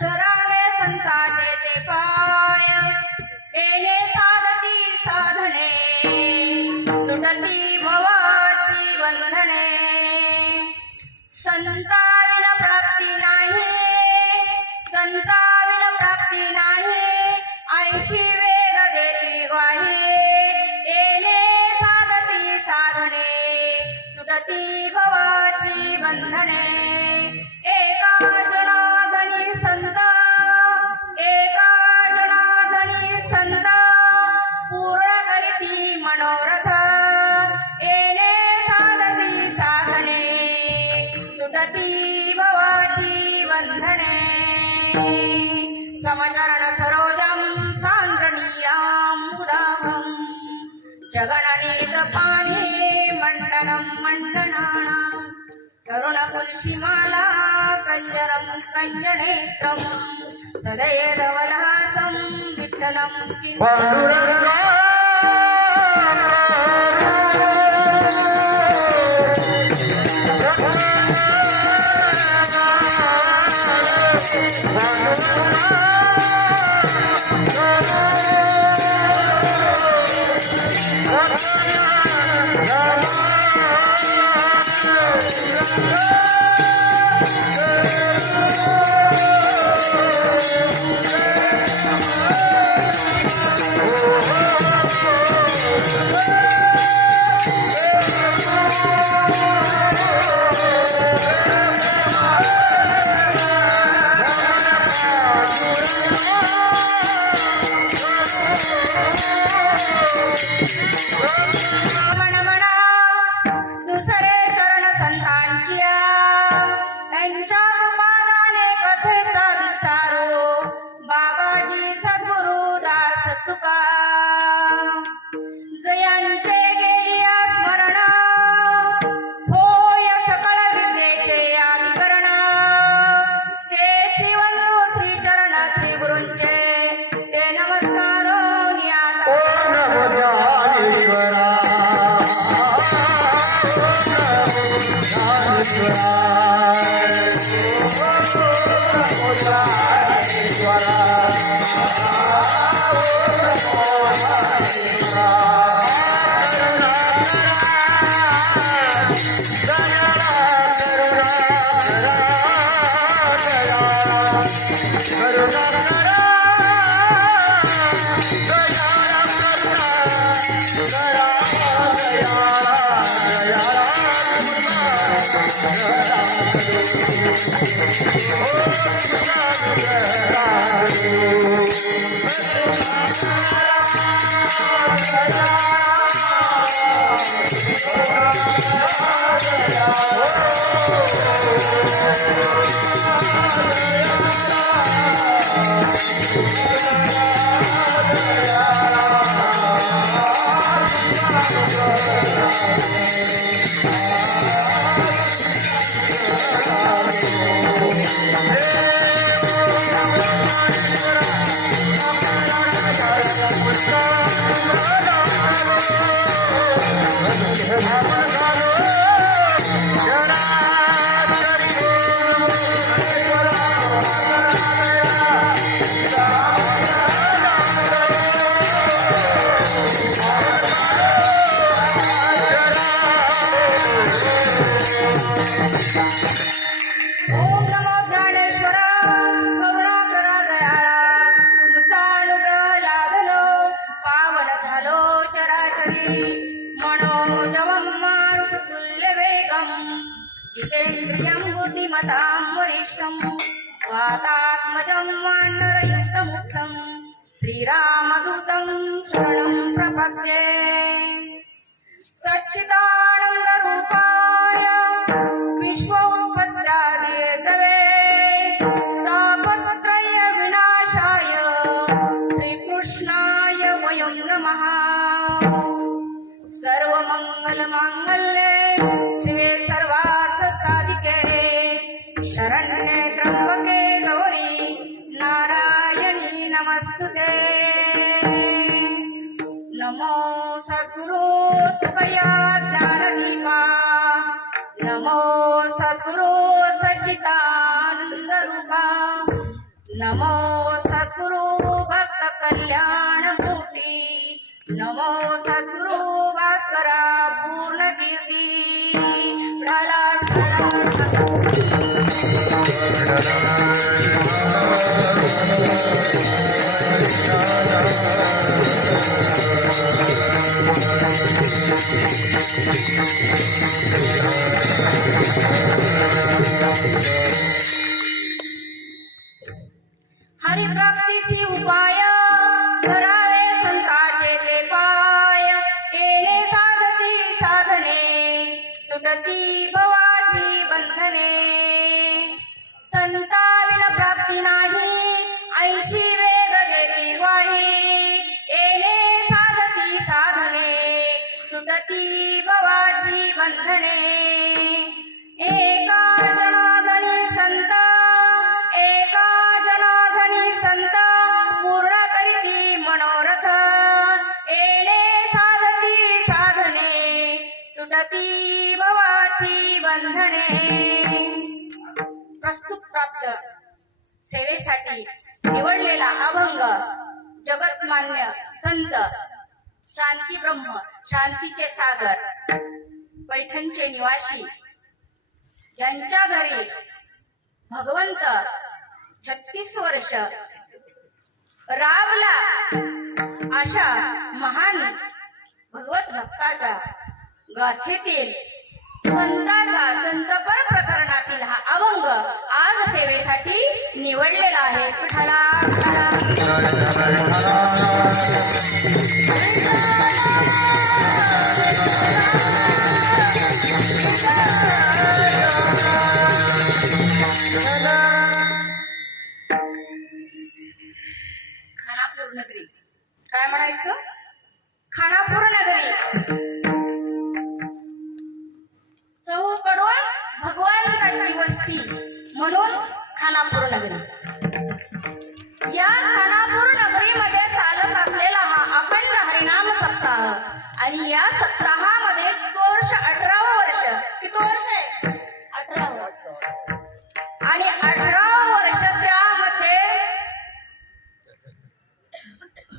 धरावे संताचे ते पाय येणे साधती साधने तुटती भवाची बंधने संताविन प्राप्ती नाही संताविन प्राप्ती नाही 80 वेद देती ग्वाही येणे साधती साधने तुटती भवाची बंधने एका जनार्दनी संत एका जनार्दनी संत पूर्ण करीती मनोरथ येणे साधती साधने तुटती भवाची बंधने समचरण सरोजम सांद्रणीयाम उदाभम जगणनीत पाणी मंडनं मंडनानां करुणकुलशिमाला कंजरं कंजनेत्रं सदयधवलहासं विठ्ठलं चिन्तयामि दुसरे चरण संतांच्या त्यांच्या उपादाने कथेचा विस्तारो बाबाजी सद्गुरु दास तुका जयांचे गेलिया स्मरण होय सकळ विद्येचे अधिकरण तेची वंदू श्री चरण श्री गुरूंचे ते नमस्कारो नियाता ओम नमो ज्ञानेश्वर करुणाकरा दयाळा तुमचा अनुग्रह लाभलो पावन झालो चराचरी मनोजवं मारुततुल्य वेगं जितेन्द्रियं बुद्धिमतां वरिष्ठं वातात्मजं वानरयुक्तमुख्यं श्रीरामदूतं शरणं प्रपद्ये सच्चिदानन्दरूपाय विश्व उत्पत्त्यादिहेतवे तापत्रय विनाशाय श्रीकृष्णाय वयं नमः सर्वमङ्गलमाङ्गल्ये शिवे सर्वार्थसाधिके शरण्ये त्र्यम्बके गौरी नारायणी नमस्तुते नमो सद्गुरु तुकया ज्ञानदीपा नमो सद्गुरु सच्चिदानंद रूपा नमो सद्गुरु भक्त कल्याण मूर्ती, नमो सद्गुरु भास्करा पूर्ण कीर्ती. ढाला हरिप्राप्तीसी उपाय करावे संताचे ते पाय. येणे साधती साधने तुटती भवाची बंधने. संताविना प्राप्ती नाही ऐशी वेद देती ग्वाही. येणे साधती साधने तुटती भवाची बंधने. एका जनार्दनी संत, एका जनार्दनी संत पूर्ण करीती मनोरथ. येणे साधती साधने तुटती भवाची बंधने. प्रस्तुत प्राप्त सेवेसाठी निवडलेला अभंग जगतमान्य संत शांती ब्रह्म शांतीचे सागर पैठणचे निवासी यांच्या घरी भगवंत 36 वर्ष राबला अशा महान भगवत भक्ताचा गाथेतील संताचा संतपर प्रकरणातील हा अभंग आज सेवेसाठी निवडलेला आहे. विठ्ठला खानापूर नगरी काय म्हणायचं? खानापूर नगरी चहूकडून भगवंताची वस्ती म्हणून खानापूर नगरी. या खानापूर नगरीमध्ये चालत असलेला हा अखंड हरिनाम सप्ताह आणि या सप्ताहामध्ये तो वर्ष 18वं वर्ष. किती वर्ष आहे? 18वं. आणि 18वं वर्ष त्यामध्ये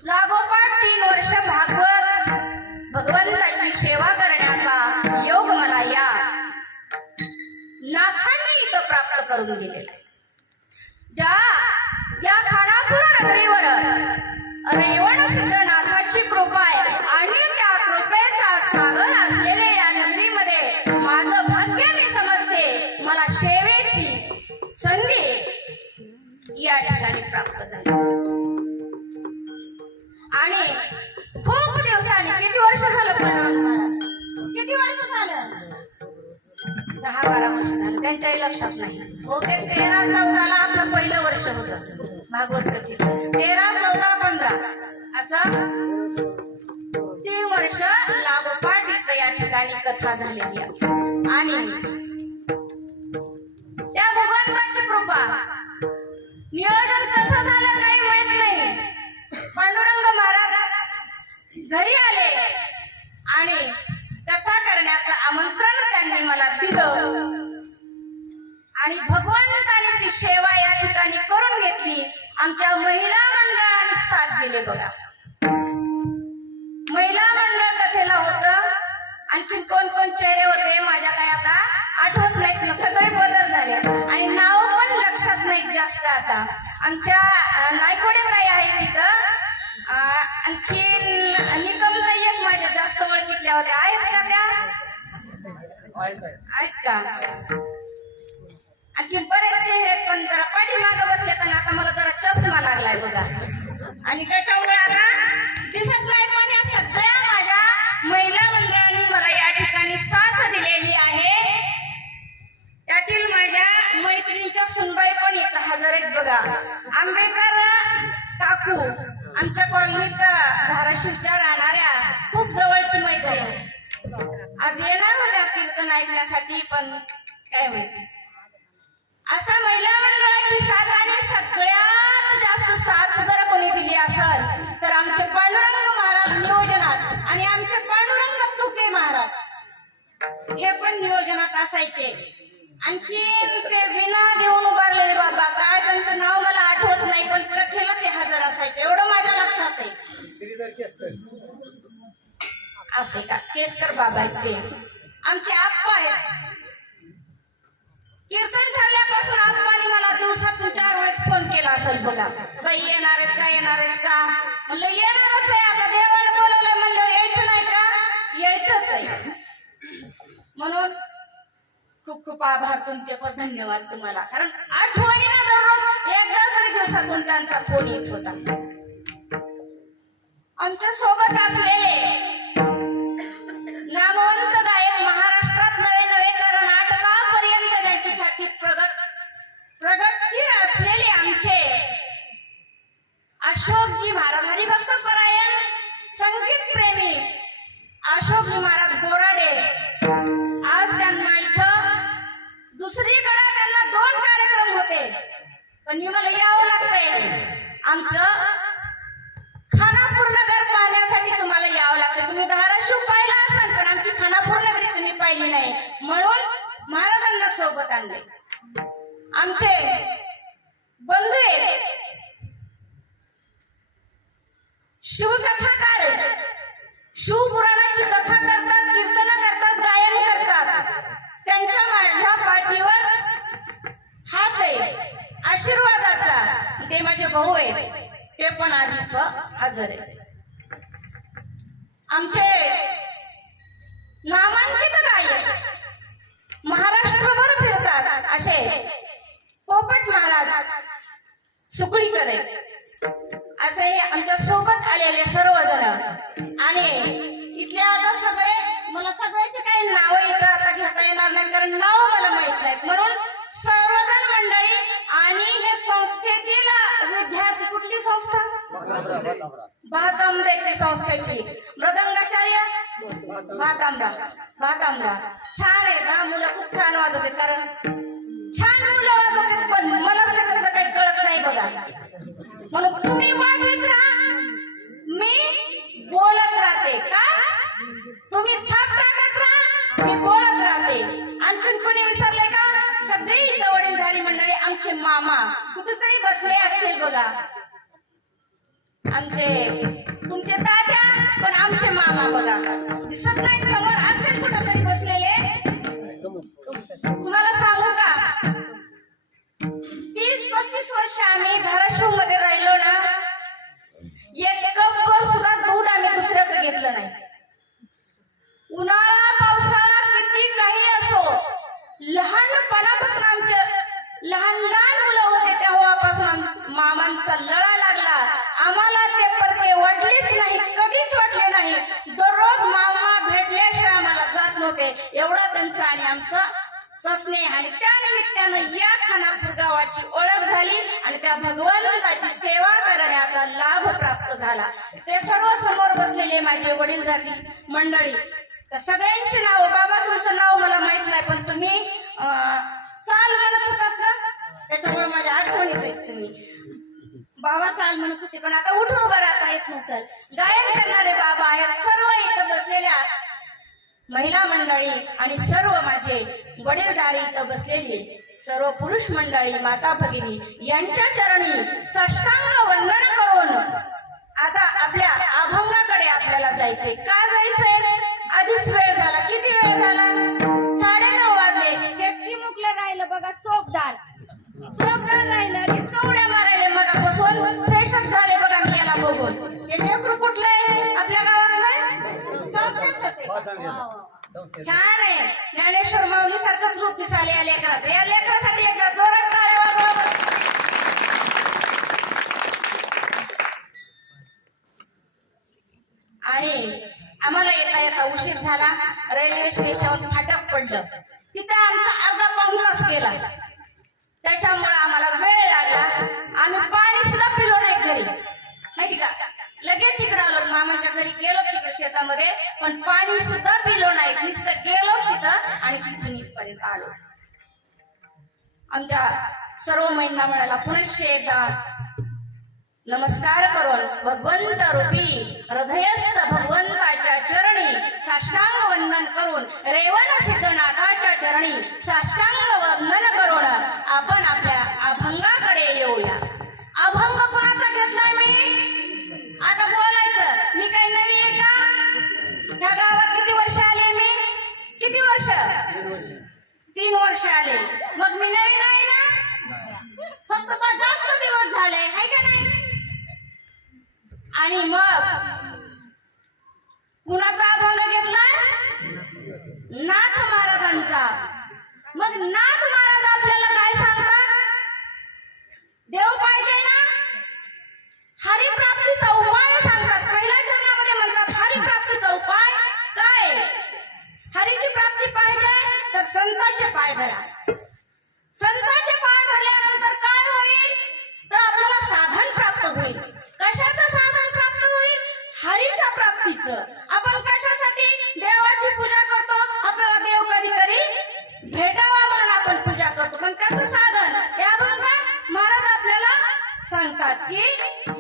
लागोपाठ 3 वर्ष भागवत भगवंताची सेवा करण्याचा योग मला या नाथांनी इथं प्राप्त करून दिलेला. ज्या या खानापूर नगरीवर रेवण सिद्धनाथाची कृपा आहे आणि त्या कृपेचा सागर असलेल्या या नगरीमध्ये माझं भाग्य मी समजते. मला सेवेची संधी या ठिकाणी प्राप्त झाली. आणि खूप दिवसांनी किती वर्ष झालं पण किती वर्ष झालं? 10-12 वर्ष झालं. त्यांच्याही लक्षात नाही. बहुतेक 13-14ला आपलं पहिलं वर्ष होतं भागवत कथेचं. 13-14-15 असं 3 वर्ष लागोपाठ इथं या ठिकाणी कथा झालेली आहे. आणि त्या भगवंताची कृपा नियोजन कसं झालं काही माहित नाही. पांडुरंग महाराज घरी आले आणि कथा करण्याचं आमंत्रण त्यांनी मला दिलं आणि भगवंताने ती सेवा या ठिकाणी करून घेतली. आमच्या महिला मंडळाने साथ दिले बघा. महिला मंडळ कथेला होतं. आणखी कोण कोण चेहरे होते माझ्या काय आता आठवत नाहीत ना. सगळे बदल झाले आणि नाव पण लक्षात नाहीत जास्त आता. आमच्या नायकोडे ताई आहे तिथं. आणखी निकमताई एक माझ्या जास्त ओळखीतल्या होत्या. आहेत का त्या? आहेत का? आणखी बरेच चेहरे पण जरा पाठीमागे बसले तर आता मला जरा चष्मा लागलाय बघा आणि त्याच्यामुळे आता दिसत नाही. पण या सगळ्या माझ्या महिला मंडळांनी मला या ठिकाणी साथ दिलेली आहे. त्यातील माझ्या मैत्रिणीच्या सुनबाई पण इथं हजर आहेत बघा. आंबेकर काकू आमच्या कॉलनीत धाराशिवच्या राहणाऱ्या खूप जवळची मैत्रीण. आज येणार होत्या कीर्तन ऐकण्यासाठी पण काय माहिती. असा महिला मंडळाची साथ आणि सगळ्यात जास्त साथ जर कोणी दिली असेल तर आमचे पांडुरंग महाराज नियोजनात आणि आमचे पांडुरंग तुके महाराज हे पण नियोजनात असायचे. आणखी ते विना घेऊन उभारलेले बाबा काय त्यांचं नाव मला आठवत केसकर बाबा आहेत ते आमचे आप्पा आहेत. कीर्तन ठरल्यापासून आप्पानी मला दिवसातून 4 वेळेस फोन केला असेल बघा, बाई येणार आहेत का, येणार आहेत का. म्हणलं येणारच आहे, आता देवाने बोलवलंय म्हणलं यायचं नाही का, यायचंच आहे. म्हणून खूप खूप आभार तुमचे, पण धन्यवाद तुम्हाला. कारण आठवणीनं दररोज एकदा तरी दिवसातून त्यांचा फोन येत होता. आमच्या सोबत असलेले नामवंत गायक, महाराष्ट्रात नवे नवे कर्नाटकापर्यंत ज्यांची ख्याती प्रगतशील असलेले आमचे अशोकजी महाराज, हरिभक्त परायण, संगीत प्रेमी अशोकजी महाराज गोराडे. आज त्यांना इथं दुसरीकडे त्यांना 2 कार्यक्रम होते, पण मी मला यावं लागतंय. आमचं खानापूर नगर पाहण्यासाठी तुम्हाला यावं लागतं. तुम्ही धाराशिव पाहिला असाल, पण आमची खानापूर नगरी तुम्ही पाहिली नाही, म्हणून महाराजांना सोबत आणले. आमचे बंधू आहेत, शिवकथाकार आहेत, शिवपुराणाची कथा करतात, कीर्तन करतात, गायन करतात. त्यांच्या माझ्या पाठीवर हात आहे आशीर्वादाचा. ते माझे भाऊ आहेत, ते पण आज इथं हजर आहेत. आमचे नामांकित गायक, महाराष्ट्रभर फिरतात असे पोपट महाराज सुकळीकर आहेत. असे आमच्या सोबत आलेले सर्वजण. आणि इथले आता सगळे, मला सगळ्याचे काही नाव इथं आता घेता येणार नाही, कारण नाव मला माहित नाहीत. म्हणून सर्वजण मंडळी आणि हे संस्थेतील विद्यार्थी, कुठली संस्था, भातांब्रेची संस्थेची मृदंगाचार्य भातांब्रा छान आहे ना, मुलं खूप छान वाजत आहेत. कारण छान मुलं वाजत आहेत, पण मलाच त्याच्यातलं काही कळत नाही बघा. म्हणून तुम्ही वाजवीत राहा, मी बोलत राहते. का तुम्ही थाप टाकत राहा, मी बोलत राहते. आणखीन कोणी विसरले का? सगळे इथं वडीलधारी मंडळी, आमचे मामा कुठेतरी बसले असतील बघा. आमचे तुमचे तात्या, पण आमचे मामा बघा दिसत नाहीत, समोर असतील कुठेतरी बसलेले. तुम्हाला सांगू का, 30-35 वर्ष आम्ही धाराशिव मध्ये राहिलो ना, 1 कपवर सुद्धा दूध आम्ही दुसऱ्याचं घेतलं नाही. उन्हाळा पावसाळा किती काही असो, लहानपणापासून आमचे लहान मुलं होते तेव्हापासून मामांचा लळा लागला. आम्हाला ते परके वाटलेच नाही, कधीच वाटले नाही. दररोज मामा भेटल्याशिवाय आम्हाला जात नव्हते, एवढा त्यांचा आणि आमचा सस्नेह. आणि त्या निमित्तानं या खानापूर गावाची ओळख झाली आणि त्या भगवंताची सेवा करण्याचा लाभ प्राप्त झाला. ते सर्व समोर बसलेले माझे वडीलधारी मंडळी, त्या सगळ्यांची नाव, बाबा तुमचं नाव मला माहित नाही, पण तुम्ही चाल म्हणत होतात ना, त्याच्यामुळे माझ्या आठवणीत आहेत. तुम्ही बाबा चाल म्हणत होते, पण आता उठून उभं राहता येत नसेल. गायन करणारे बाबा आहेत, सर्व इथं बसलेल्या महिला मंडळी आणि सर्व माझे वडीलधारी इथं बसलेली सर्व पुरुष मंडळी, माता भगिनी यांच्या चरणी साष्टांग वंदन करून आता आपल्या अभंगाकडे आपल्याला जायचंय. का जायचंय? आधीच वेळ झाला. किती वेळ झाला? 9:30 वाजले. हे चिमुकलं राहिलं बघा, चोपदार राहिलं की कवड्या मारायले मगापासून. फ्रेशच झाले बघा मी याला बघून. हे लेकरू कुठलंय? आपल्या गावातलं संस्थेतच. छान आहे. ज्ञानेश्वर माऊली सारखंच रूप दिसाले या लेकराचं. या लेकरासाठी एकदा जोरात टाळ्या वाजवा. आणि आम्हाला येता उशीर झाला. रेल्वे स्टेशन फाटक पडलं, तिथे आमचा अर्धा पाऊण तास गेला. त्याच्यामुळे आम्हाला वेळ लागला. आम्ही पाणी सुद्धा पिलो नाही घरी, माहिती का. लगेच इकडे आलो, मामाच्या घरी गेलो तिकडे शेतामध्ये, पण पाणी सुद्धा पिलो नाही. नुसतं गेलो तिथं आणि तिथून इथपर्यंत आलो. आमच्या सर्व महिला मंडळाला पुनश्च एकदा नमस्कार करून भगवंत रूपी हृदयस्थ भगवंताच्या चरणी साष्टांग वंदन करून, रेवन सिद्धनाथाच्या चरणी साष्टांग वंदन करून आपण आपल्या अभंगाकडे येऊया. अभंग कुणाचा घेतला मी? आता बोलायचं. मी काही नवी आहे का? ह्या गावात किती वर्ष वर्ष आले, मग मी नवीन आहे ना, फक्त जास्त दिवस झाले आहे का नाही? आणि मग कुणाचा अभंग घेतलाय? नाथ महाराजांचा. मग नाथ महाराज आपल्याला काय सांगतात? देव पाहिजे ना, हरिप्राप्तीचा उपाय सांगतात. पहिल्या चरणामध्ये म्हणतात हरिप्राप्तीचा उपाय काय? हरीची प्राप्ती पाहिजे तर संतांचे पाय धरा. संतांचे पाय धरल्यानंतर काय होईल? तर आपल्याला साधन प्राप्त होईल. कशाचं साधन प्राप्त होईल? हरीच्या प्राप्तीचं. आपण कशासाठी देवाची पूजा करतो? आपल्याला देव कधीतरी भेटावा म्हणून आपण पूजा करतो, पण त्याचं साधन या अभंगात महाराज आपल्याला सांगतात की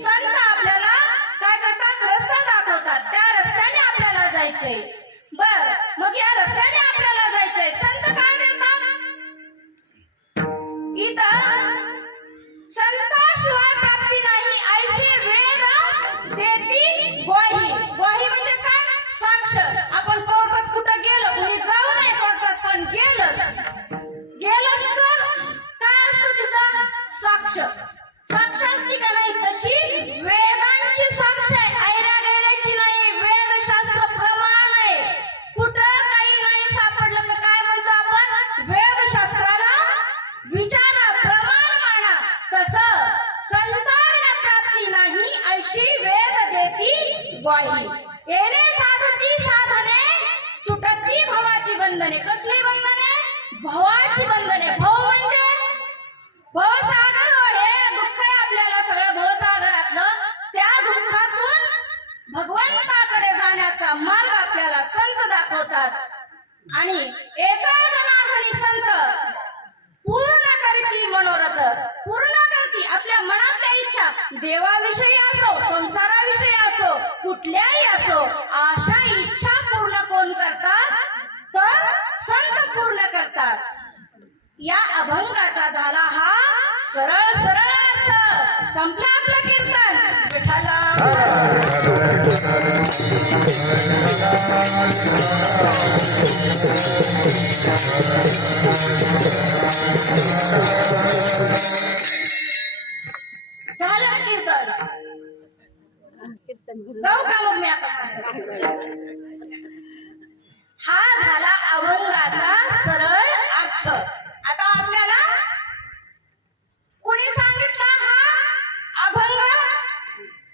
संत आपल्याला काय करतात? रस्ता दाखवतात. त्या रस्त्याने आपल्याला जायचंय. बर, मग या रस्त्याने आपल्याला जायचंय. संत काय देतात? इथं संताशिवाय प्राप्ती नाही ऐसे वेद देती ग्वाही. ग्वाही म्हणजे काय? साक्ष. आपण कोर्टात कुठं गेलो, कुणी जाऊ नये कोर्टात, पण गेलंच तर काय असतं तिथं? साक्ष. साक्ष असती का नाही? तशी वेदांची साक्ष आहे, ऐऱ्या गैऱ्याची नाही. वेदशास्त्र प्रमाण आहे. कुठं काही नाही सापडलं तर काय म्हणतो आपण? वेदशास्त्राला विचारा, प्रमाण माना. तसं संतांना प्राप्ती नाही अशी वेद देती ग्वाही. येणे साधती साधने, तुटती भवाची बंधने. कसली बंधने? भवाची बंधने. भव म्हणजे भवसागर हे दुःख आहे आपल्याला सगळं भवसागरातलं. त्या दुःखातून भगवंताकडे जाण्याचा मार्ग आपल्याला संत दाखवतात. आणि एका जनार्दनी संत पूर्ण करती मनोरथ. पूर्ण करती आपल्या मनातल्या इच्छा, देवाविषयी असो, संसाराविषयी असो, कुठल्याही असो, अशा इच्छा पूर्ण कोण करतात? तर संत पूर्ण करतात. या अभंगाचा झाला हा सरळ सरळ अर्थ. संपलं आपलं कीर्तन. विठ्ठला झालं कीर्तन. जाऊ का मग मी आता? हा झाला अभंगाचा सरळ अर्थ. आता आपल्याला कुणी सांगितला हा अभंग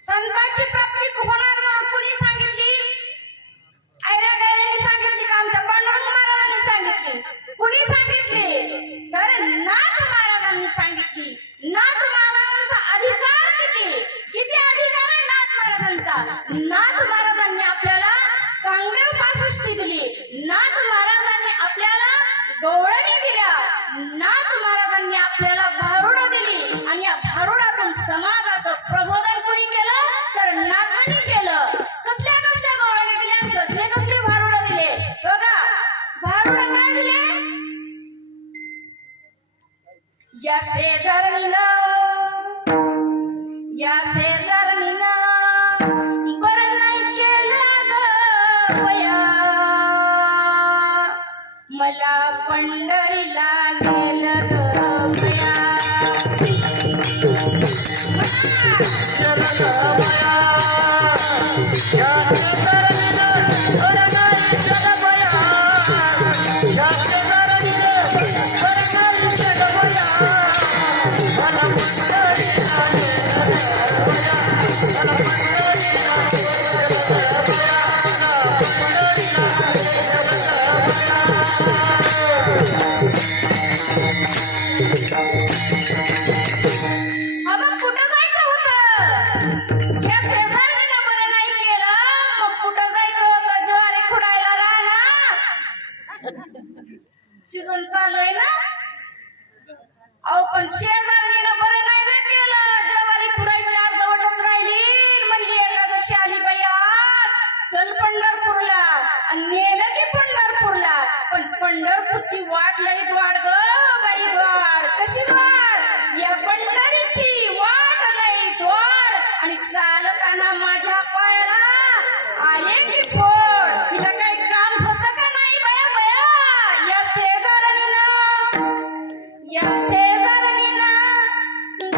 संतांची प्राप्ती होणार म्हणून? कुणी सांगितली? ऐऱ्या गैऱ्यांनी सांगितली का आमच्या पांडुरंग महाराजांनी सांगितली? कुणी सांगितली? तर नाथ महाराजांनी सांगितली. नाथ महाराजांचा अधिकार किती अधिकार आहे नाथ महाराजांचा? नाथ महाराजांनी आपल्याला चांगली उपासष्टी दिली. नाथ महाराज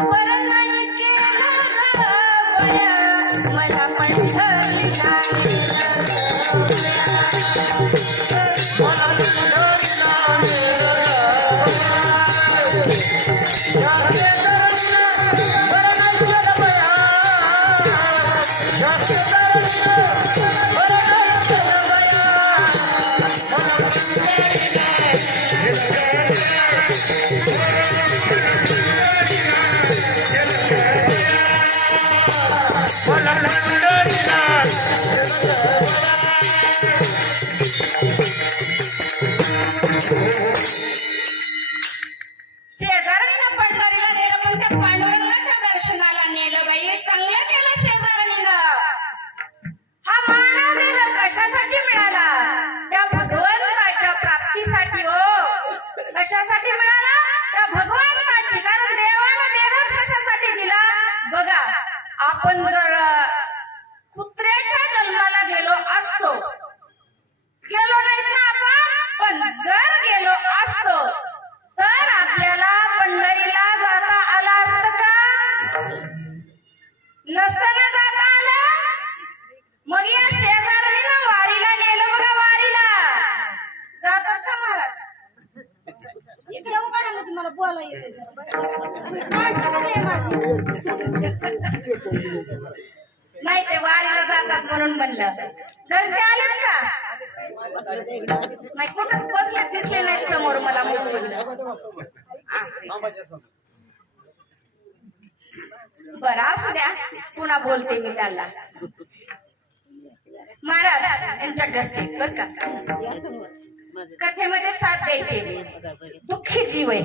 बरं नाही केलं ग बया, मला पंढरीला नेलं शेजारणीनं पंढरीला नेलं, पण त्या पांडुरंगाच्या दर्शनाला नेलं बाई. चांगलं केलं शेजारणीनं. हा मानव देह कशासाठी मिळाला? त्या भगवंताच्या प्राप्तीसाठी. हो, कशासाठी मिळाला? त्या भगवंताची. कारण देवानं देहच कशासाठी दिला बघा. आपण जर कुत्र्याच्या जन्माला गेलो असतो, गेलो नाहीत ना आपण, पण जर गेलो असतो तर आपल्याला पंढरीला जाता आलं असतं का? नसताना जाता आलं. मग या शेजारणीनं वारीला नेलं बघा. वारीला जातात का महाराज? इकडे उभा राहा, तुम्हाला बोला येते नाही. ते वारीला जातात म्हणून म्हणलं. घरचे आलेत का? नाही, कुठंच बसले दिसले नाहीत समोर मला म्हणून म्हणलं. बरं असू द्या, पुन्हा बोलते मी त्यांना. महाराज यांच्या घरचे बर का कथेमध्ये साथ द्यायचे. दुःखी जीव आहे,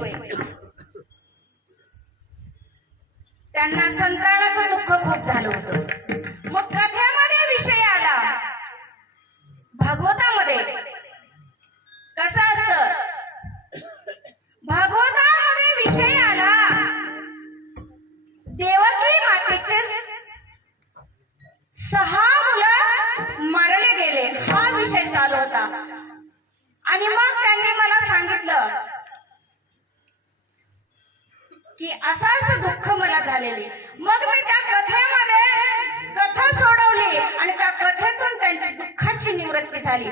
त्यांना संतानाचं दुःख खूप झालं होतं. मग कथेमध्ये विषय आला. भागवतामध्ये कसं असतं? भागवतामध्ये विषय आला देवकी मातेचे 6 मुलं मरले गेले. हा विषय चालू होता. आणि मग त्यांनी मला सांगितलं की असं दुःख मला झालेले. मग मी त्या कथेमध्ये कथा सोडवली आणि त्या कथेतून त्यांची दुःखाची निवृत्ती झाली.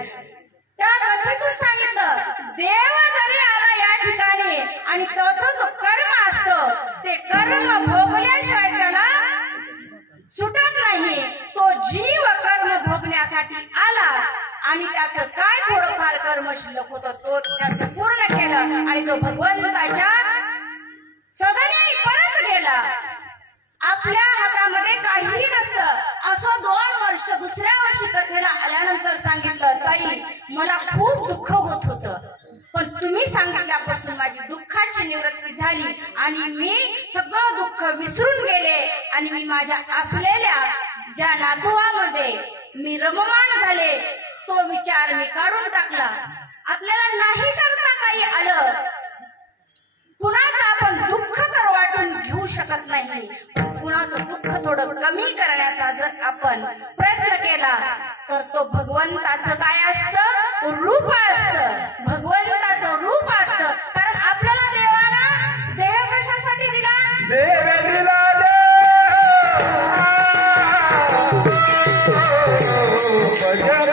त्या कथेतून सांगितलं देव जरी आला या ठिकाणी आणि त्याचं जो कर्म असतं ते कर्म भोगल्याशिवाय त्याला सुटत नाही. तो जीव कर्म भोगण्यासाठी आला आणि त्याचं काय थोडंफार कर्म शिल्लक होतं तो त्याचं पूर्ण केलं आणि तो भगवंताच्या सदनी परत गेला. आपल्या हातामध्ये काहीही नसतं. असं 2 वर्ष दुसऱ्या वर्षी कथेला आल्यानंतर सांगितलं ताई मला खूप दुःख होत होतं, पण तुम्ही सांगितल्यापासून माझी दुःखाची निवृत्ती झाली आणि मी सगळं दुःख विसरून गेले आणि मी माझ्या असलेल्या ज्या नातवामध्ये मी रममान झाले. तो विचार मी काढून टाकला. आपल्याला नाही करता काही आलं, कुणाचं आपण दुःख तर वाटून घेऊ शकत नाही, कुणाचं दुःख थोडं कमी करण्याचा जर आपण प्रयत्न केला तर तो भगवंताचं काय असतं? रूप असतं. भगवंताचं रूप असतं. कारण आपल्याला देवाला देह कशासाठी दिला? देव दिला भजन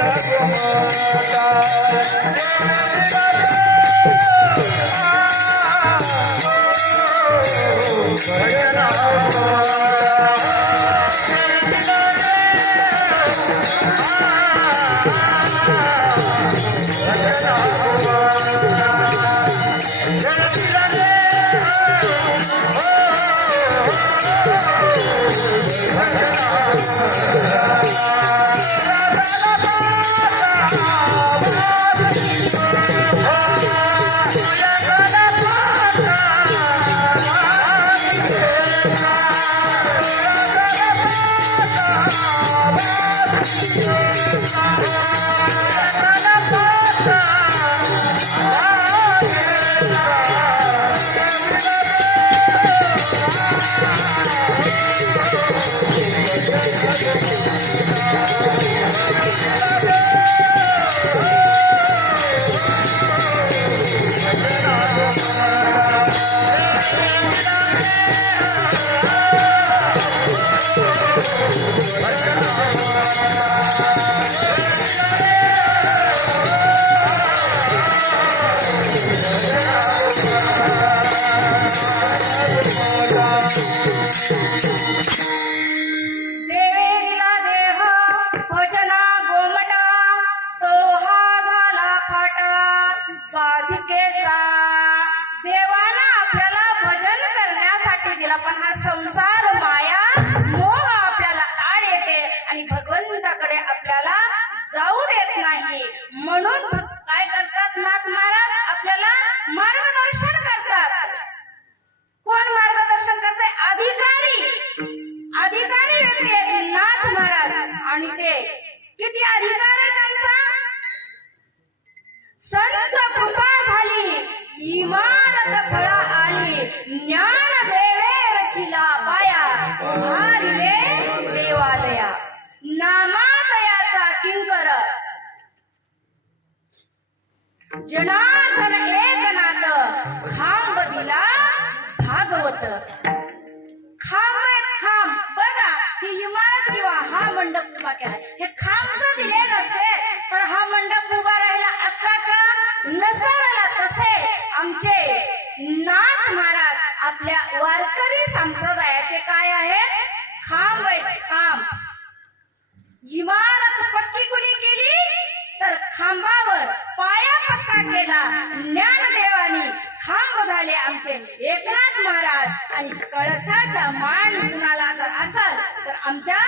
देवे दिला देह भजना गोमटा, तो हा झाला फाटा बाधिकेचा. देवानं आपल्याला भजन करण्यासाठी दिला, पण हा संसार माया मोह आपल्याला आड येते आणि भगवंताकडे आपल्याला जाऊ देत नाही. म्हणून काय करतात नाथ महाराज, आपल्याला मार्गदर्शन करतात. कोण मार्गदर्शन करते? अधिकारी व्यक्ती आहेत नाथ महाराज. आणि ते किती अधिकार आहे त्यांचा? संत कृपा झाली इमारत फळा आली, ज्ञान देवे रचिला पाया, उभारिले देवालया. नामादयाचा किंकर जनार्दन एकनाथ, खांब दिला भागवत. खांब आहेत खांब. बघा ही इमारत किंवा हा मंडप उभा केला, हे खांब जर दिले नसते तर हा मंडप उभा राहिला असता का? नसता राहिला. तसे आमचे नाथ महाराज आपल्या वारकरी संप्रदायाचे काय आहेत? खांब आहेत खांब. इमारत पक्की कुणी केली? तर खांबावर पाया पक्का केला ज्ञानदेवानी. खांब झाले आमचे एकनाथ महाराज. आणि कळसाचा मान कुणाला जर असाल तर आमच्या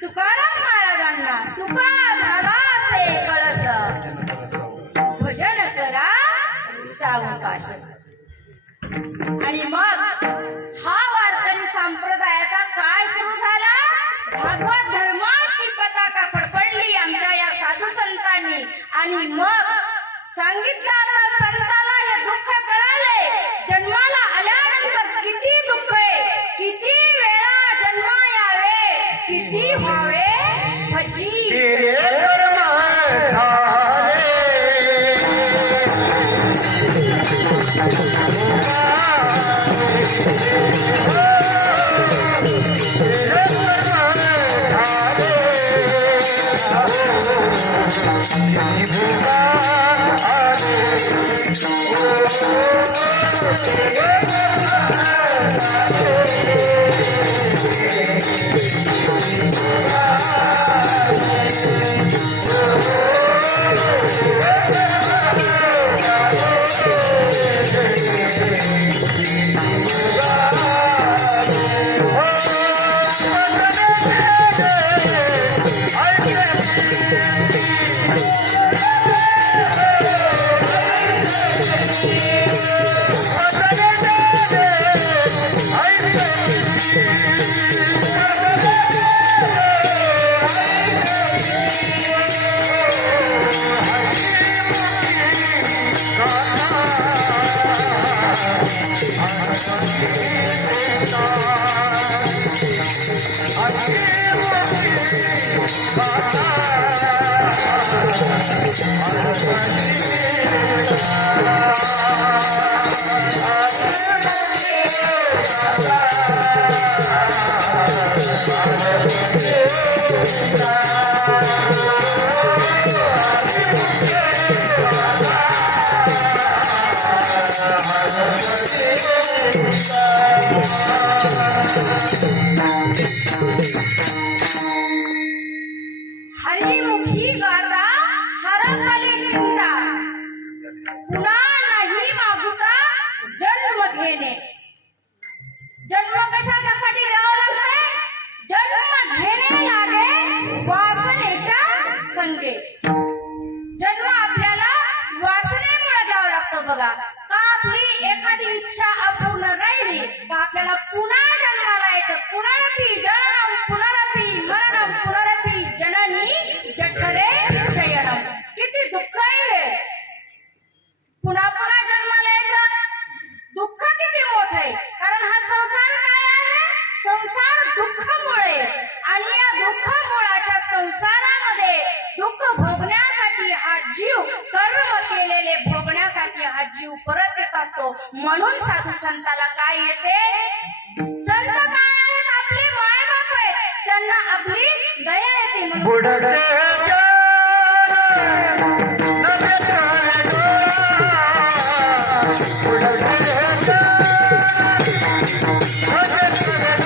तुकाराम महाराजांना. तुका झाला से कळस, भजन करा सावकाश. आणि मग हा वारकरी संप्रदायाचा काय सुरू झाला? भागवत धर्माची पताका फडफडली आमच्या या साधू संतांनी. आणि मग सांगितलं आता संताला हे दुःख कळाले. जन्माला आल्यानंतर किती दुःख आहे, किती वेळा जन्म यावे, किती व्हावे भजी. हरिमुखी गाता हरपली चिंता, पुन्हा नाही मागुता जन्म घेणे. जन्म कशासाठी घ्यावा लागते? जन्म घेणे लागे वासनेच्या संगे. जन्म आपल्याला वासनेमुळे घ्यावं लागतं. बघा का आपली एखादी इच्छा अपूर्ण राहिली का आपल्याला पुन्हा जन्माला येतं. पुनरपी जननम पुनरपी मरणम पुनरपी जननी जठरे शयनम. किती दुःख आहे हे. पुन्हा पुन्हा जन्माला यायचं दुःख किती मोठं आहे. कारण हा संसार काय आहे? संसार दुःखामुळे. आणि या दुःखामुळे अशा संसारामध्ये दुःख भोगण्यासाठी हा जीव, कर्म केलेले भोगण्यासाठी हा जीव परत येत असतो. म्हणून साधू संताला काय येते? संत काय आहेत? आपले माय बाप आहेत, त्यांना आपली दया येते. म्हणून Let's go.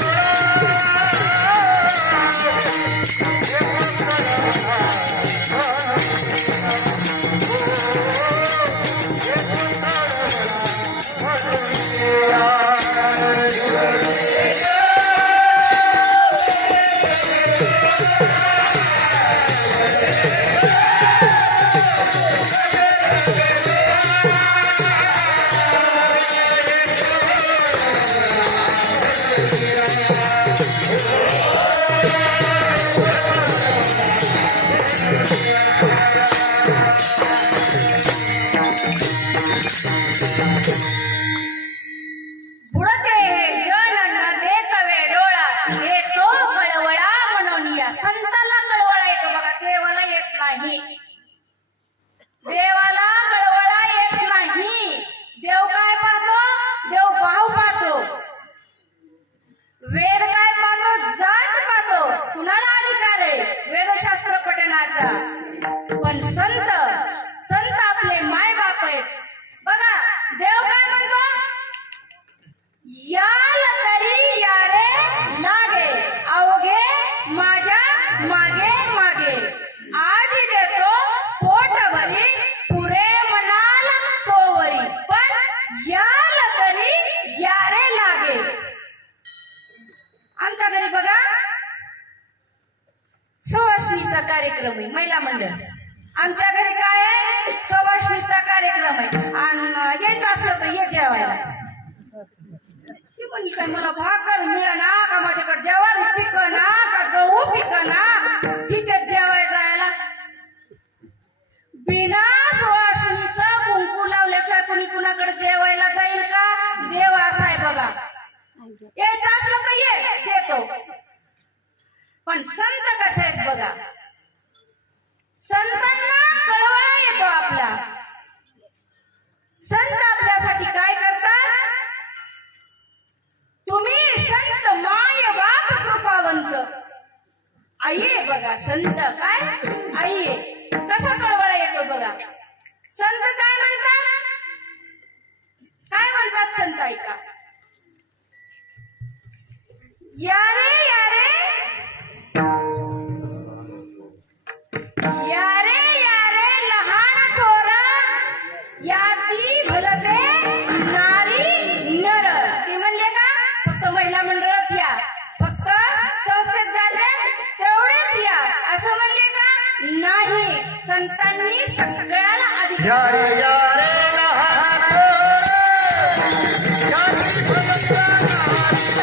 आमच्या घरी बघा सवाष्णीचा कार्यक्रम आहे, महिला मंडळ. आमच्या घरी काय आहे, सवाष्णीचा कार्यक्रम आहे. आणि यायचं असलं तर ये जेवायला. ती म्हणली काय मला भाकर मिळना का, माझ्याकडे ज्वारी पिकना का, गहू पिकना, हिच्यात जेवायला जायला. बिना सुवासिनीचं कुंकू लावल्याशिवाय कुणी कुणाकडे जेवायला जाईल का? देव असा आहे बघा. यायचं असलं तर ये, देतो. पण संत कसे आहेत बघा, संतांना कळवळा येतो आपला. संत आपल्यासाठी काय करतात? तुम्ही संत माय बाप कृपावंत. आई आहे बघा संत, काय आई आहे. कसा कळवळा येतो बघा. संत काय म्हणतात, काय म्हणतात संत ऐका. यारे यारे यारे यारे लहान थोर, याती भलते नारी नर. ती म्हणले का फक्त महिला मंडळच या, फक्त संस्थेत जाते तेवढेच या असं म्हणले का? नाही, संतांनी सगळ्याला अधिकार. यारे यारे लहान थोर, याती भलते नारी नर.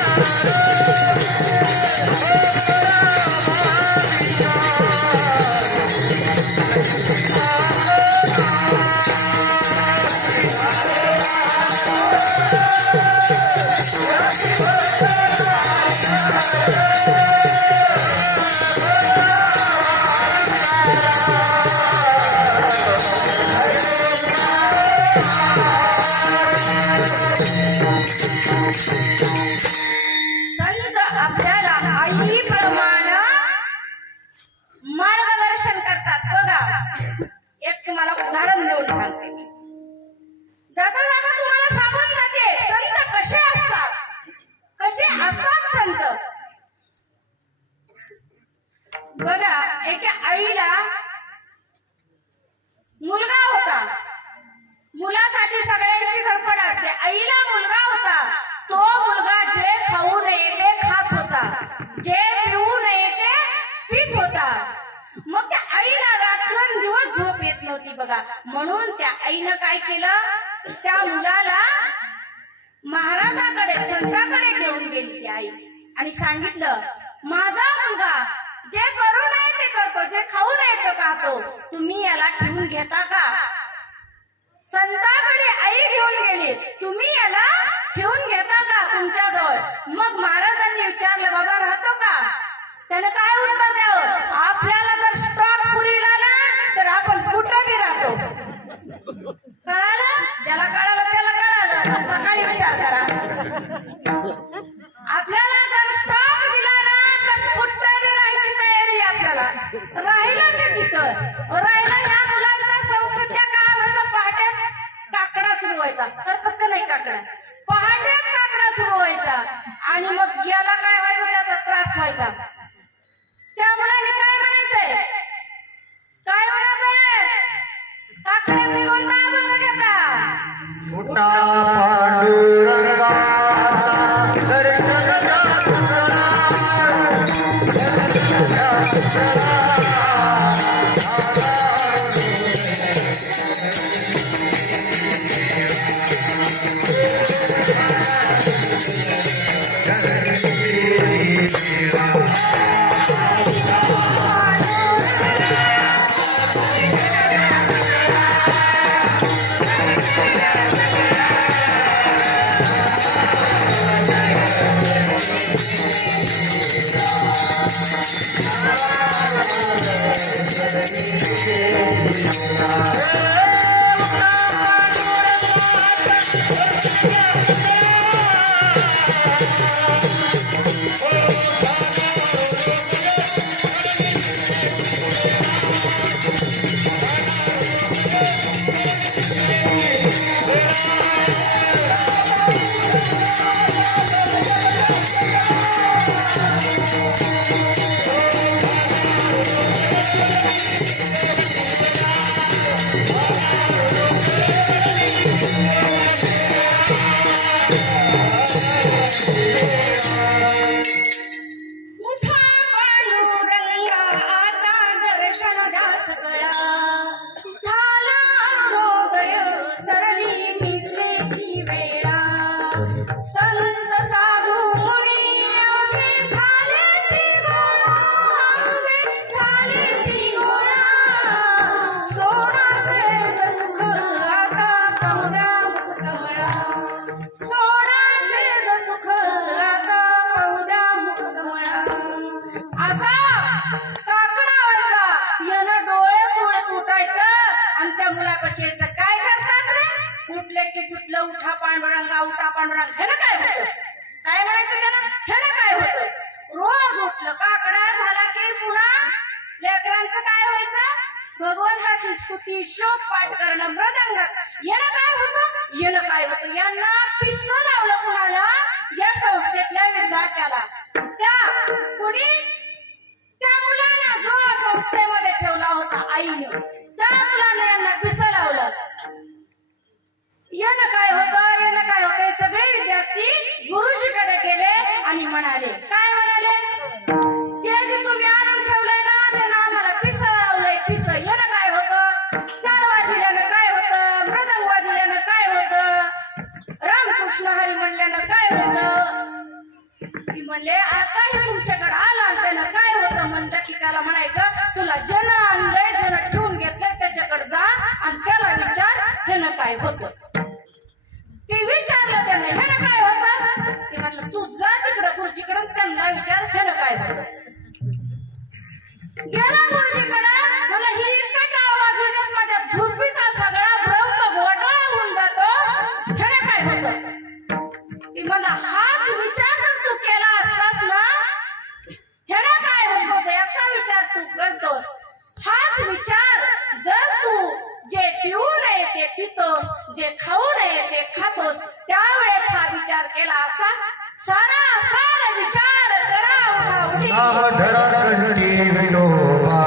संत आपल्याला आईप्रमाणे मार्गदर्शन करतात बघा. एक तुम्हाला उदाहरण देऊन सांगते. जाता जाता तुम्हाला सांगून जाते संत कसे असतात, कसे असतात संत. बघा एका आईला मुलगा होता, मुलासाठी सगळ्यांची धडपड असते. आईला मुलगा होता, तो मुलगा जे खाऊ नये ते खात होता, जे पिऊ नये ते पित होता. मग त्या आईला रात्रंदिवस झोप येत नव्हती बघा. म्हणून त्या आईनं काय केलं, त्या मुलाला महाराजाकडे संताकडे घेऊन गेली ती आई आणि सांगितलं माझा मुलगा जे करू नये ते करतो, जे खाऊ नये ते खातो, तुम्ही याला ठेवून घेता का? संताकडे आई घेऊन गेली, तुम्ही याला ठेवून घेता का तुमच्या जवळ? मग महाराजांनी विचारलं बाबा राहतो का? त्याने काय उत्तर द्यावं? आपल्याला जर स्टॉक पुरीला ना तर आपण कुठं बी राहतो. कळालं? ज्याला कळालं त्याला कळालं, सकाळी विचार करा. आपल्याला जर स्टॉक दिला ना तर कुठं बी राहायची तयारी आपल्याला. राहिलं ते तिथं राहिलं. ह्या मुलांचा संस्थेतल्या काय व्हायचं, पहाटेच काकडा सुरू व्हायचा. करतात का नाही काकडा? पहाटेच काकडा सुरू व्हायचा आणि मग याला काय व्हायचं, त्याचा त्रास व्हायचा. त्या मुलांनी काय म्हणायचंय, काय म्हणत आहे, काकड्यात कोणता अभंग घेता? मोठा पांडुरंगाचा दर्शन असा काकडा व्हायचा, यानं डोळे चोळत उठायचं आणि त्या मुलापाशी यायचं. काय करतात रे? उठले की सुटलं, उठा पांडुरंगा, उठा पांडुरंगा. ह्यानं काय होतं? काय म्हणायचं त्यानं? ह्यानं काय होतं? रोज उठलं, काकडा झाला की पुन्हा लेकरांचं काय व्हायचं? भगवंताची स्तुती, श्लोक पाठ करणं, मृदंगाच. यानं काय होतं? यानं काय होतं? यांना पिस्सं लावलं कुणाला? या संस्थेतल्या विद्यार्थ्याला. कोणी? त्या मुलानं जो संस्थेमध्ये ठेवला होता आईनं, त्या मुलानं यांना पिस्सं लावलं. यानं काय होतं? यानं काय होतं? सगळे विद्यार्थी गुरुजीकडे गेले आणि म्हणाले, काय म्हणाले? ते जे तुम्ही आणून ठेवलंय ना, त्यानं आम्हाला पिसं लावलंय, पिसं. यानं काय होतं? टाळ वाजल्यानं काय होतं? मृदंग वाजल्यानं काय होतं? रामकृष्ण हरी म्हणल्यानं काय होतं? ती म्हणले, आता हे तुमच्याकडे आला आणि त्यानं काय होतं म्हणलं की त्याला म्हणायचं, तुला जन आणलंय, जन ठेवून घेतलंय, त्याच्याकडे जा आणि त्याला विचार, ह्यानं काय होतं? ते विचारलं त्यानं, ह्यानं काय होतं? ते म्हणलं, तू जा तिकडं गुरुजीकडं, त्यांना विचार, ह्यानं काय होतं? गेला गुरुजीकडं, मला ही इतका टाळ वाजू देत, माझ्या झोपीचा सगळा ब्रह्म घोटाळा होऊन जातो, ह्यानं काय होतं? ती म्हणला, हाच विचार जर तू केला असतास ना, ह्यानं काय होतं याचा विचार तू करतोस. हाच विचार जर तू जे पिऊ नये ते पितोस, जे खाऊ नये ते खातोस, त्यावेळेस हा विचार केला असतास, सारा सारा विचार करा उठा उठी. नाम धरा कंठी विठोबा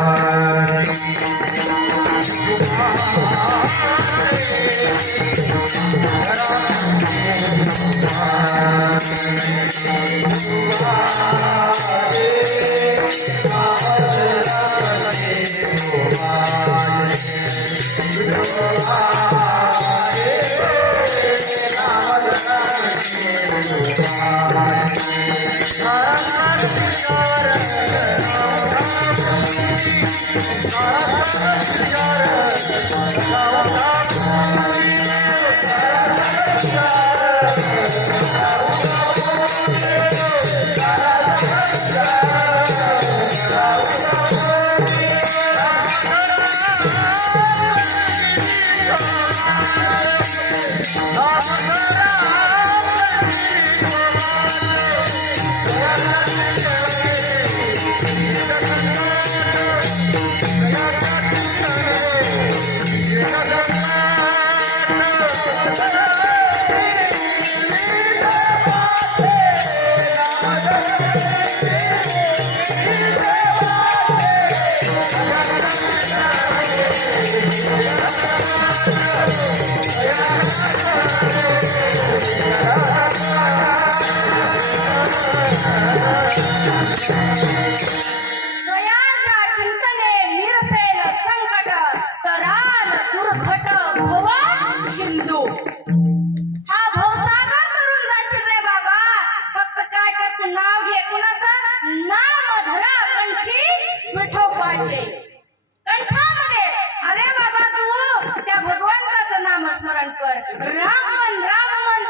कंठामध्ये, अरे बाबा तू त्या भगवंताचं नामस्मरण कर, राम मन.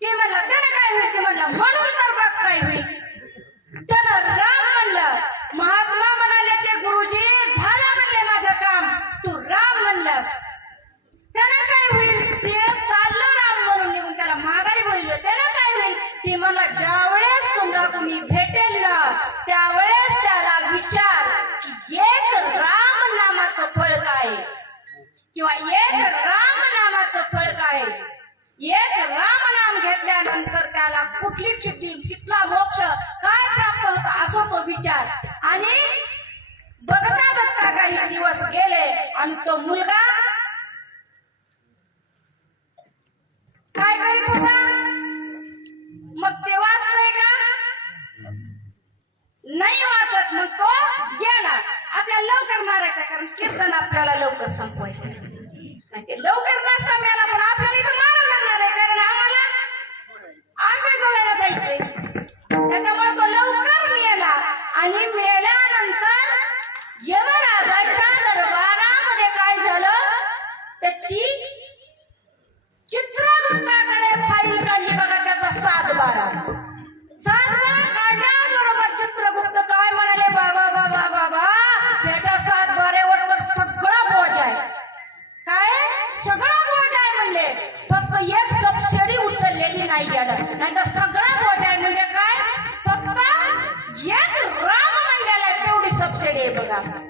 ते म्हणला, त्यानं काय होईल? ते म्हणला, म्हणून तर बघ काय होईल. त्यानं राम म्हणलं. महात्मा म्हणाले, ते गुरुजी झालं म्हणले माझं काम, तू राम म्हणलास. त्यानं काय होईल? ते चाललं राम म्हणून निघून, त्याला माघारी बोललो. त्यानं काय होईल? ते मला ज्यावेळेस तुम्हाला कुणी भेटेल ना, त्यावेळेस त्याला विचार की एक राम नामाचं फळ काय, किंवा एक राम नामाचं फळ काय. एक राम नाम घेतल्यानंतर त्याला कुठली सिद्धी, कितला मोक्ष, काय प्राप्त होता, असो तो विचार. आणि बघता बघता काही दिवस गेले आणि तो मुलगा काय करीत होता? मग ते वाचतय का? नाही वाचत. मग तो गेला. आपल्याला लवकर मारायचा, कारण कीर्तन आपल्याला लवकर संपवायचं. नाही ते लवकर नसता मिळाला, पण आपल्याला इथं मारावं लागणार आहे, कारण आम्हाला आंबे जोडायला जायचे. त्याच्यामुळे तो लवकर मेला. आणि मेल्यानंतर यमराजाच्या दरबारामध्ये काय झालं, त्याची चित्रगुप्ताकडे फाईल काढली बघा, त्याचा 7/12 काढल्याबरोबर चित्रगुप्त केला.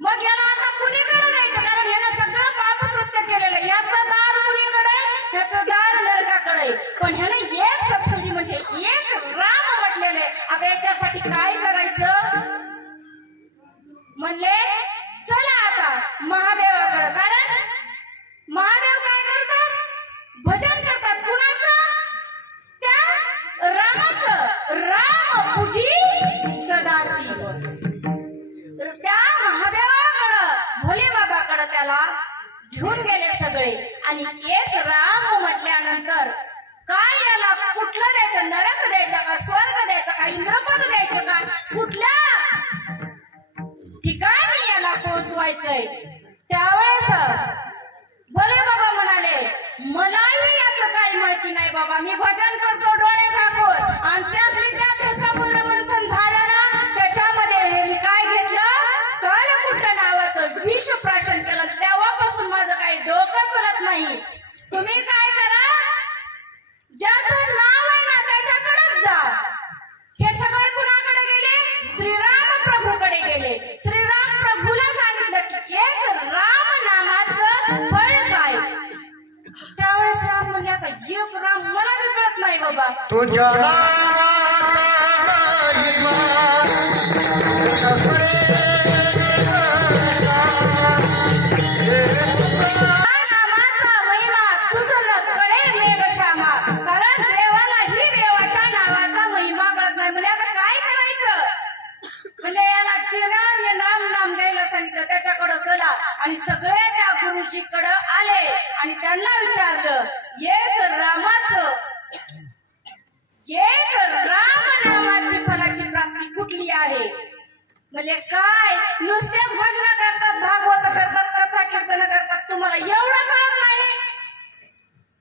मग याला आता कुणीकडे जायचं, कारण यानं सगळं पापकृत्य केलेलं. याचं दार कुणीकडे, ह्याचं दार नरकाकडे. पण ह्याने एक सबसिडी म्हणजे एक राम म्हटलेले. आता याच्यासाठी काय करायचं म्हणले, चला आता महादेवाकडे. कारण महादेव काय करतात, भजन करतात. कुणाचं, त्या रामाचं. राम पूजी सदाशिव. त्या महादेवाकडं, भोले बाबाकडं त्याला घेऊन गेले सगळे. आणि एक राम म्हटल्यानंतर काय याला कुठलं द्यायचं, नरक द्यायचं का, स्वर्ग द्यायचं का, इंद्रपद द्यायचं का, कुठल्या ठिकाणी याला पोहोचवायचंय. त्यावेळेस भोले बाबा म्हणाले, मलाही याचं काही माहिती नाही बाबा, मी भजन करतो डोळे झाकून. आणि त्यातली त्यात हे समुद्र मंथन झालं ना, त्याच्यामध्ये हे मी काय घेतलं, कालकुट नावाचं विष प्राशन केलं. तेव्हापासून माझं काही डोकं चलत नाही. तुम्ही काय करा, ज्याचं नाव आहे ना त्याच्याकडेच जा. हे सगळे कुणाकडे गेले, श्रीराम प्रभूकडे गेले. श्रीराम प्रभूला सांगितलं की एक राम नामाचं फळ काय. त्यावेळेस राम म्हणले, आता एक राम मला बी कळत नाही बाबा. तुझ्या नावाचा महिमा तुझं न कळे मेघश्यामा. कारण देवालाही देवाच्या नावाचा महिमा कळत नाही. म्हणजे आता काय करायचं, म्हणजे याला चिराग नाम द्यायला सांगितलं. त्याच्याकडं चला. आणि सगळे त्या गुरुजीकडं आले आणि त्यांना विचारलं, एक राम नावाची फलाची प्राप्ती कुठली आहे. म्हणजे काय, नुसतेच भजन करतात, भागवत करतात, कथा कीर्तन करतात, तुम्हाला एवढं कळत नाही,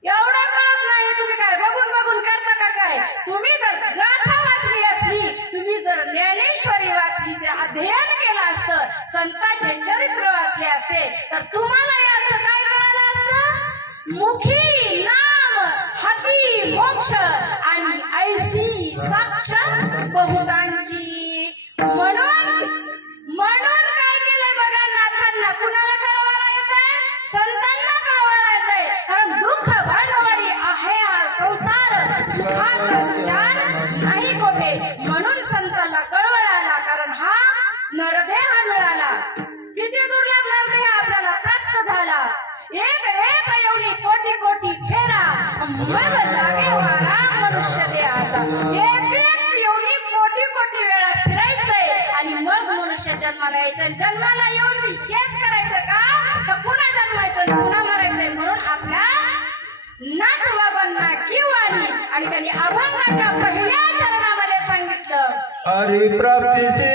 एवढं कळत नाही. तुम्ही काय बघून बघून करता का काय. तुम्ही जर गाथा वाचली असली, तुम्ही जर ज्ञानेश्वरी वाचली, अध्ययन केलं असतं, संतांचे चरित्र वाचले असते, तर तुम्हाला याचं काय कळालं असतं. मुखी नाम हाती मोक्ष आणि ऐसी साक्ष बहुतांची. म्हणून काय केलंय बघा, नाथांना कुणाला कळवायला येतंय, संतांना कळवायला येतंय. कारण दुःख भानवाडी आहे हा संसार, सुखाचा विचार नाही कोठे. म्हणून संतांना कळवळाला, कारण हा नरदेह मिळाला. किती दुर्लभ नरदेह आपल्याला प्राप्त झाला. एक एक एवढी कोटी कोटी फेरा, मग लागे वारा मनुष्य देहाचा. एक एक एवढी कोटी कोटी वेळा फिरायचंय आणि मग मनुष्य जन्माला यायचं. जन्माला येऊन मी हेच करायचं का पुन्हा जन्मायचं, पुन्हा मरायचंय. म्हणून आपल्या नाथ बाबांना किंवानी आणि त्यांनी अभंगाच्या पहिल्या चरणामध्ये सांगितलं, हरिप्राप्तीची